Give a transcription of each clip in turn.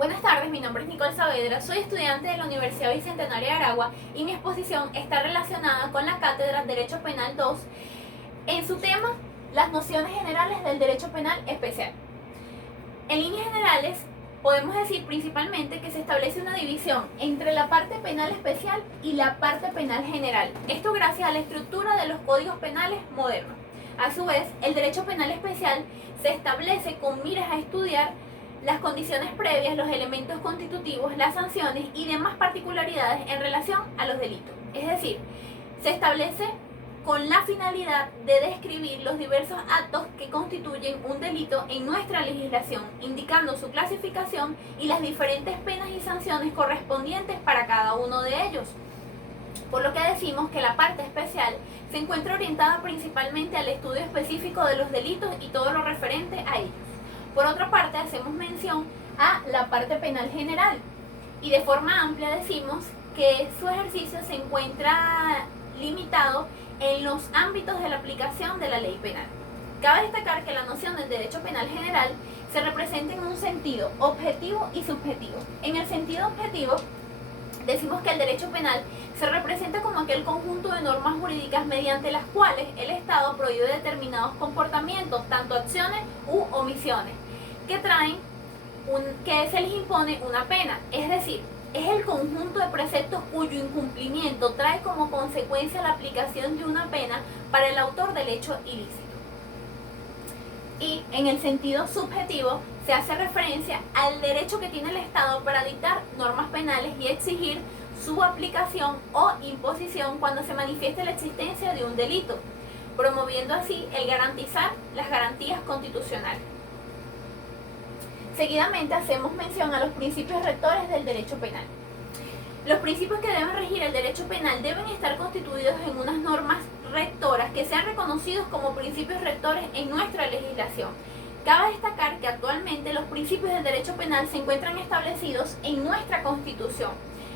Buenas tardes, mi nombre es Nicole Saavedra, soy estudiante de la Universidad Bicentenario de Aragua y mi exposición está relacionada con la cátedra Derecho Penal 2 en su tema, las nociones generales del derecho penal especial. En líneas generales, podemos decir principalmente que se establece una división entre la parte penal especial y la parte penal general. Esto gracias a la estructura de los códigos penales modernos. A su vez, el derecho penal especial se establece con miras a estudiar las condiciones previas, los elementos constitutivos, las sanciones y demás particularidades en relación a los delitos. Es decir, se establece con la finalidad de describir los diversos actos que constituyen un delito en nuestra legislación, indicando su clasificación y las diferentes penas y sanciones correspondientes para cada uno de ellos. Por lo que decimos que la parte especial se encuentra orientada principalmente al estudio específico de los delitos y todo lo referente a ellos. Por otra parte, hacemos mención a la parte penal general y de forma amplia decimos que su ejercicio se encuentra limitado en los ámbitos de la aplicación de la ley penal. Cabe destacar que la noción del derecho penal general se representa en un sentido objetivo y subjetivo. En el sentido objetivo, decimos que el derecho penal se representa como aquel conjunto de normas jurídicas mediante las cuales el Estado prohíbe determinados comportamientos, tanto acciones u omisiones, que se les impone una pena. Es decir, es el conjunto de preceptos cuyo incumplimiento trae como consecuencia la aplicación de una pena para el autor del hecho ilícito. Y en el sentido subjetivo se hace referencia al derecho que tiene el Estado para dictar normas penales y exigir su aplicación o imposición cuando se manifieste la existencia de un delito, promoviendo así el garantizar las garantías constitucionales. Seguidamente hacemos mención a los principios rectores del derecho penal. Los principios que deben regir el derecho penal deben estar constituidos en unas normas rectoras que sean reconocidos como principios rectores en nuestra legislación. Cabe destacar que actualmente los principios del derecho penal se encuentran establecidos en nuestra Constitución.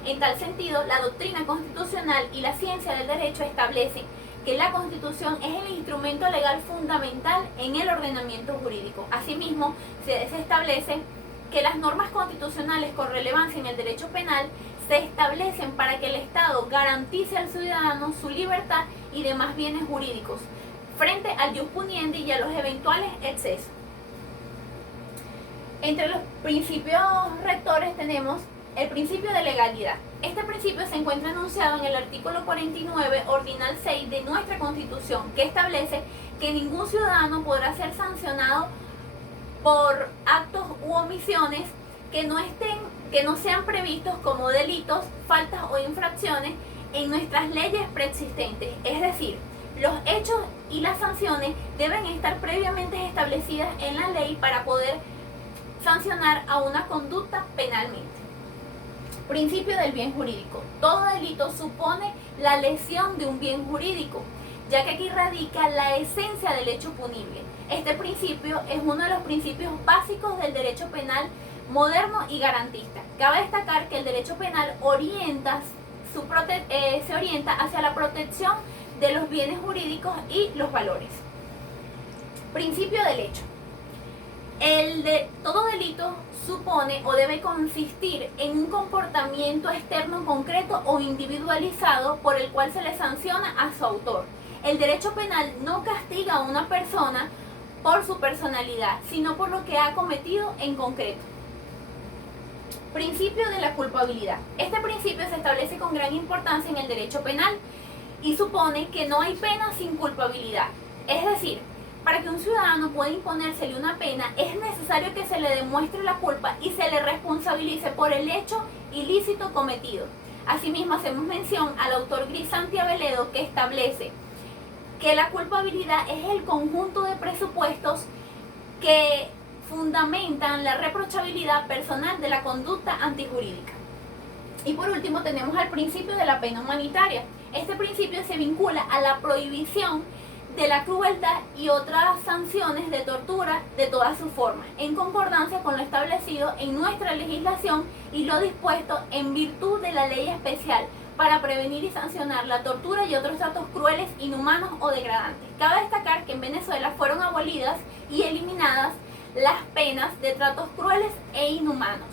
En tal sentido, la doctrina constitucional y la ciencia del derecho establecen que la Constitución es el instrumento legal fundamental en el ordenamiento jurídico. Asimismo, se establece que las normas constitucionales con relevancia en el derecho penal se establecen para que el Estado garantice al ciudadano su libertad y demás bienes jurídicos frente al jus puniendi y a los eventuales excesos. Entre los principios rectores tenemos el principio de legalidad. Este principio se encuentra enunciado en el artículo 49, ordinal 6 de nuestra Constitución, que establece que ningún ciudadano podrá ser sancionado por actos u omisiones que no sean previstos como delitos, faltas o infracciones en nuestras leyes preexistentes. Es decir, los hechos y las sanciones deben estar previamente establecidas en la ley para poder sancionar a una conducta penalmente. Principio del bien jurídico. Todo delito supone la lesión de un bien jurídico, ya que aquí radica la esencia del hecho punible. Este principio es uno de los principios básicos del derecho penal moderno y garantista. Cabe destacar que el derecho penal se orienta hacia la protección de los bienes jurídicos y los valores. Principio del hecho. Todo delito supone o debe consistir en un comportamiento externo concreto o individualizado por el cual se le sanciona a su autor. El derecho penal no castiga a una persona por su personalidad, sino por lo que ha cometido en concreto. Principio de la culpabilidad. Este principio se establece con gran importancia en el derecho penal y supone que no hay pena sin culpabilidad. Es decir, para que un ciudadano pueda imponérsele una pena, es necesario que se le demuestre la culpa y se le responsabilice por el hecho ilícito cometido. Asimismo, hacemos mención al autor Grisanti Aveledo, que establece que la culpabilidad es el conjunto de presupuestos que fundamentan la reprochabilidad personal de la conducta antijurídica. Y por último tenemos al principio de la pena humanitaria. Este principio se vincula a la prohibición de la crueldad y otras sanciones de tortura de todas sus formas, en concordancia con lo establecido en nuestra legislación y lo dispuesto en virtud de la ley especial para prevenir y sancionar la tortura y otros tratos crueles, inhumanos o degradantes. Cabe destacar que en Venezuela fueron abolidas y eliminadas las penas de tratos crueles e inhumanos.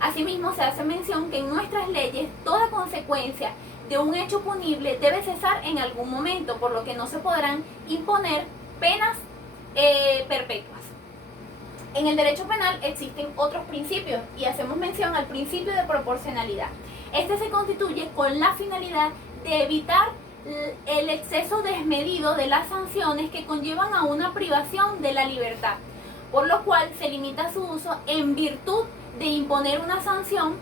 Asimismo, se hace mención que en nuestras leyes toda consecuencia de un hecho punible debe cesar en algún momento, por lo que no se podrán imponer penas perpetuas. En el derecho penal existen otros principios y hacemos mención al principio de proporcionalidad. Este se constituye con la finalidad de evitar el exceso desmedido de las sanciones que conllevan a una privación de la libertad, por lo cual se limita su uso en virtud de imponer una sanción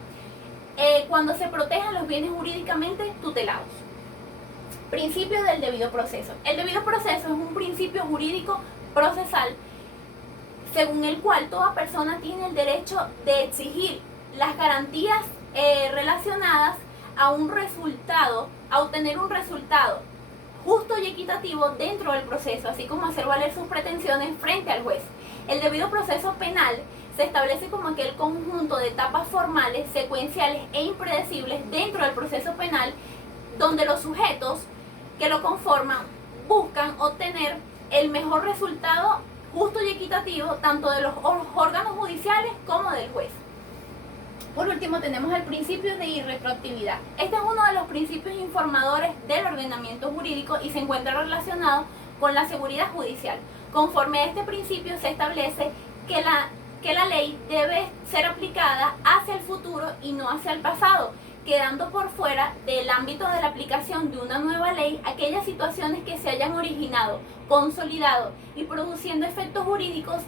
cuando se protejan los bienes jurídicamente tutelados. Principio del debido proceso. El debido proceso es un principio jurídico procesal según el cual toda persona tiene el derecho de exigir las garantías relacionadas a un resultado, a obtener un resultado justo y equitativo dentro del proceso, así como hacer valer sus pretensiones frente al juez. El debido proceso penal se establece como aquel conjunto de etapas formales, secuenciales e impredecibles dentro del proceso penal, donde los sujetos que lo conforman buscan obtener el mejor resultado justo y equitativo tanto de los órganos judiciales como del juez. Por último, tenemos el principio de irretroactividad. Este es uno de los principios informadores del ordenamiento jurídico y se encuentra relacionado con la seguridad judicial. Conforme a este principio se establece que la ley debe ser aplicada hacia el futuro y no hacia el pasado, quedando por fuera del ámbito de la aplicación de una nueva ley aquellas situaciones que se hayan originado, consolidado y produciendo efectos jurídicos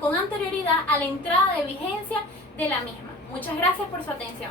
con anterioridad a la entrada de vigencia de la misma. Muchas gracias por su atención.